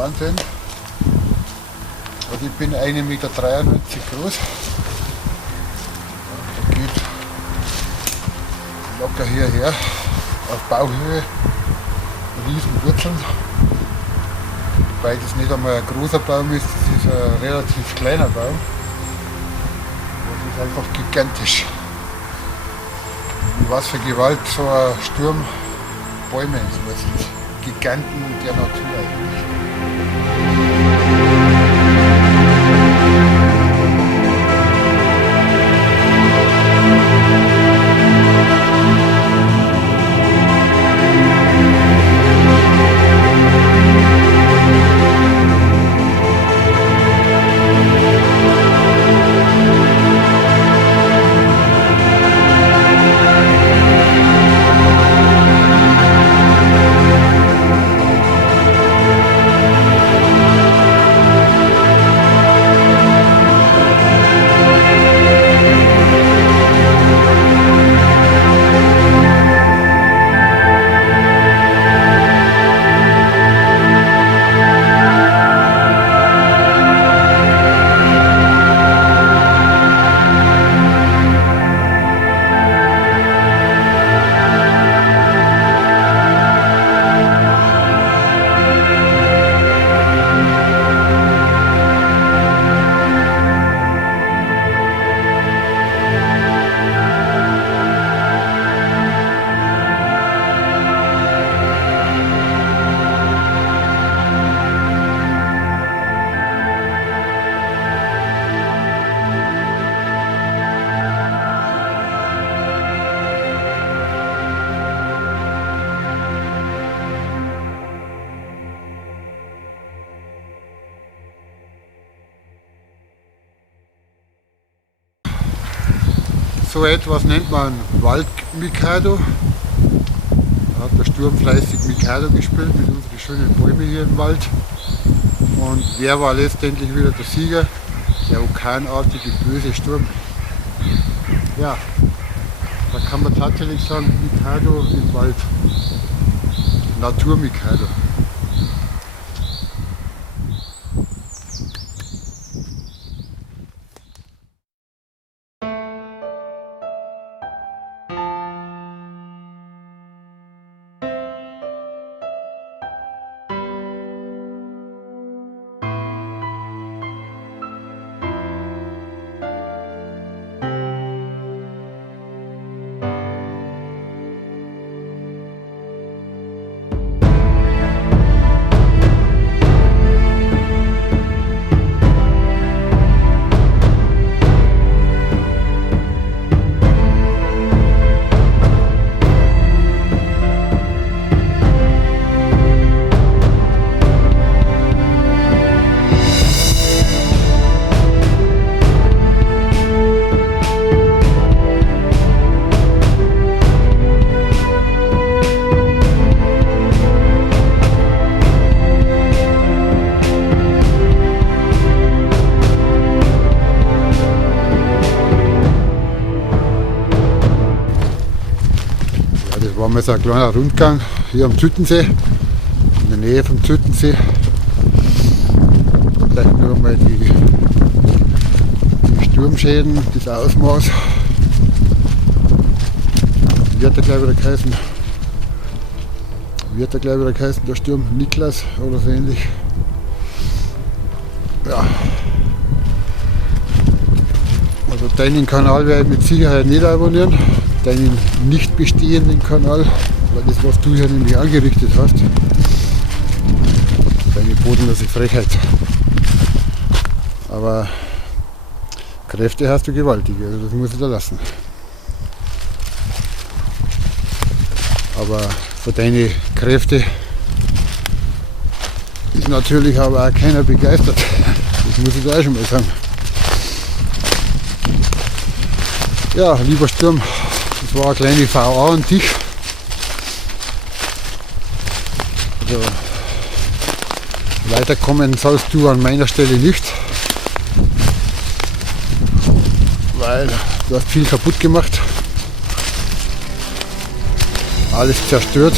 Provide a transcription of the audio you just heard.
Wahnsinn. Also ich bin 1,93 Meter groß. Da geht locker hierher, auf Bauchhöhe, riesen Wurzeln. Wobei das nicht einmal ein großer Baum ist, das ist ein relativ kleiner Baum. Das ist einfach gigantisch. Wie was für Gewalt so ein Sturm Bäume entwurzelt. Giganten der Natur eigentlich. So etwas nennt man Wald-Mikado. Da hat der Sturm fleißig Mikado gespielt mit unseren schönen Bäumen hier im Wald. Und wer war letztendlich wieder der Sieger? Der orkanartige böse Sturm. Ja, da kann man tatsächlich sagen, Mikado im Wald. Natur-Mikado. War mal so ein kleiner Rundgang hier am Züttensee, in der Nähe vom Züttensee. Vielleicht nur mal die Sturmschäden, das Ausmaß. Wird er gleich wieder geheißen? Der Sturm Niklas oder so ähnlich. Ja. Also deinen Kanal werde ich mit Sicherheit nicht abonnieren. Deinen nicht bestehenden Kanal, weil das, was du hier nämlich angerichtet hast, deine bodenlose Frechheit. Aber Kräfte hast du gewaltig, also das muss ich da lassen. Aber für deine Kräfte ist natürlich aber auch keiner begeistert. Das muss ich da auch schon mal sagen. Ja, lieber Sturm, das war eine kleine VA an dich. Also, weiterkommen sollst du an meiner Stelle nicht, weil du hast viel kaputt gemacht, alles zerstört.